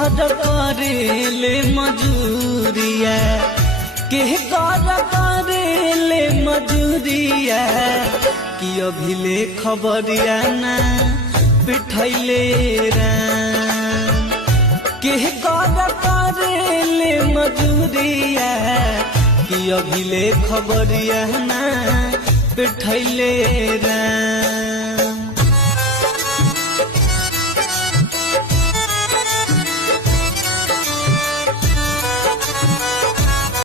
कर करेले मजूरिया के कर करेले मजूरिया कि अभिले खबरिया ना पिठैले राम के कर करेले मजूरिया कि अभिले खबरिया ना पिठैले राम।